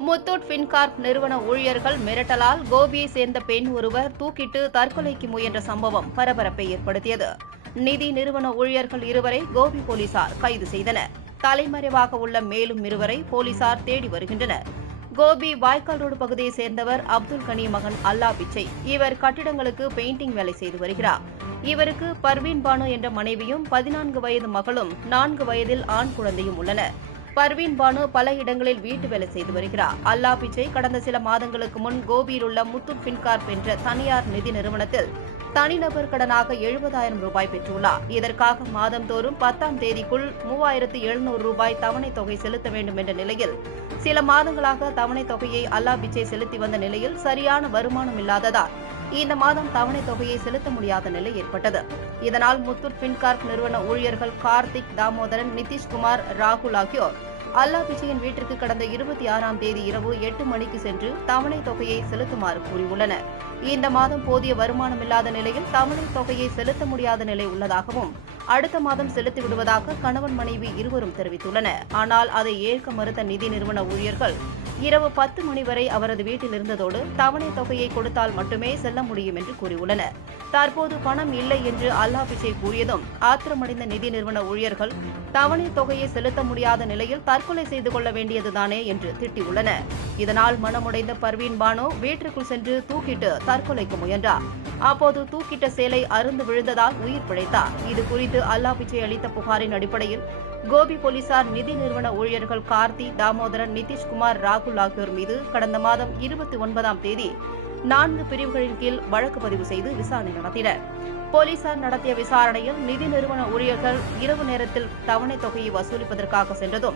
Muthoot Fincorp நிறுவன ஊழியர்கள் மிரட்டலால் கோபியை சேர்ந்த பெண் ஒருவர் தூக்கிட்டு தற்கொலைக்கு முயன்ற சம்பவம் பரபரப்பை ஏற்படுத்தியது. நிதி நிறுவன ஊழியர்கள் இருவரை கோபி போலீசார் கைது செய்தனர். தலைமறைவாக உள்ள மேலும் இருவரை போலீசார் தேடி வருகின்றனர். கோபி வாய்க்கால் ரோடு பகுதியைச் சேர்ந்தவர் அப்துல் கனி மகன் அல்லா பிச்சை. இவர் கட்டிடங்களுக்கு பெயிண்டிங் வேலை செய்து வருகிறார். இவருக்கு பர்வீன் பானு என்ற மனைவியும் பதினான்கு வயது மகளும் நான்கு வயதில் ஆண் குழந்தையும் உள்ளனர். பர்வீன் பானு பல இடங்களில் வீட்டு வேலை செய்து வருகிறார். அல்லா பிச்சை கடந்த சில மாதங்களுக்கு முன் கோபியில் உள்ள முத்துட் பின்கார்ப் என்ற தனியார் நிதி நிறுவனத்தில் தனிநபர் கடனாக எழுபதாயிரம் ரூபாய் பெற்றுள்ளார். இதற்காக மாதந்தோறும் பத்தாம் தேதிக்குள் மூவாயிரத்து எழுநூறு ரூபாய் தவணை தொகை செலுத்த வேண்டும் என்ற நிலையில் சில மாதங்களாக தவணை தொகையை அல்லா பிச்சை செலுத்தி வந்த நிலையில் சரியான வருமானம் இல்லாததால் இந்த மாதம் தவணை தொகையை செலுத்த முடியாத நிலை ஏற்பட்டது. இதனால் முத்தூட் பின்கார்க் நிறுவன ஊழியர்கள் கார்த்திக் தாமோதரன் நிதிஷ்குமார் ராகுல் ஆகியோர் அல்லா பிச்சையின் வீட்டிற்கு கடந்த இருபத்தி ஆறாம் தேதி இரவு எட்டு மணிக்கு சென்று தவணை தொகையை செலுத்துமாறு கூறியுள்ளனர். இந்த மாதம் போதிய வருமானம் இல்லாத நிலையில் தவணை தொகையை செலுத்த முடியாத நிலை உள்ளதாகவும் அடுத்த மாதம் செலுத்தி விடுவதாக கணவன் மனைவி இருவரும் தெரிவித்துள்ளனர். ஆனால் அதை ஏற்க மறுத்த நிதி நிறுவன ஊழியர்கள் இரவு பத்து மணி வரை அவரது வீட்டில் இருந்ததோடு தவணை தொகையை கொடுத்தால் மட்டுமே செல்ல முடியும் என்று கூறியுள்ளனர். தற்போது பணம் இல்லை என்று அல்லா பிச்சை கூறியதும் ஆத்திரமடைந்த நிதி நிறுவன ஊழியர்கள் தவணை தொகையை செலுத்த முடியாத நிலையில் தற்கொலை செய்து கொள்ள வேண்டியதுதானே என்று திட்டியுள்ளனர். இதனால் மனமுடைந்த பர்வீன் பானு வீட்டிற்குள் சென்று தூக்கிட்டு தற்கொலைக்கு முயன்றார். அப்போது தூக்கிட்ட சேலை அருந்து விழுந்ததால் உயிர் பிழைத்தார். இது குறித்து அல்லா பிச்சை அளித்த புகாரின் அடிப்படையில் கோபி போலீசார் நிதி நிறுவன ஊழியர்கள் கார்த்தி தாமோதரன் நிதிஷ்குமார் ராகுல் ஆகியோர் மீது கடந்த மாதம் இருபத்தி ஒன்பதாம் தேதி நான்கு பிரிவுகளின் கீழ் வழக்கு பதிவு செய்து விசாரணை நடத்தினர். போலீசார் நடத்திய விசாரணையில் நிதி நிறுவன ஊழியர்கள் இரவு நேரத்தில் தவணை தொகையை வசூலிப்பதற்காக சென்றதும்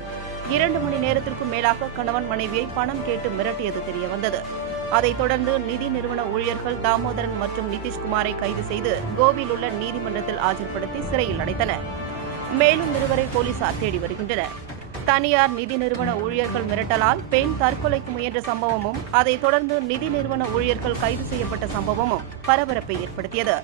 இரண்டு மணி நேரத்திற்கும் மேலாக கணவன் மனைவியை பணம் கேட்டு மிரட்டியது தெரியவந்தது. அதைத் தொடர்ந்து நிதி நிறுவன ஊழியர்கள் தாமோதரன் மற்றும் நிதிஷ்குமாரை கைது செய்து கோபியில் உள்ள நீதிமன்றத்தில் ஆஜர்படுத்தி சிறையில் அடைத்தனர். மேலும் இருவரை போலீசார் தேடி வருகின்றனர். தனியார் நிதி நிறுவன ஊழியர்கள் மிரட்டலால் பெண் தற்கொலைக்கு முயன்ற சம்பவமும் அதைத் தொடர்ந்து நிதி நிறுவன ஊழியர்கள் கைது செய்யப்பட்ட சம்பவமும் பரபரப்பை ஏற்படுத்தியது.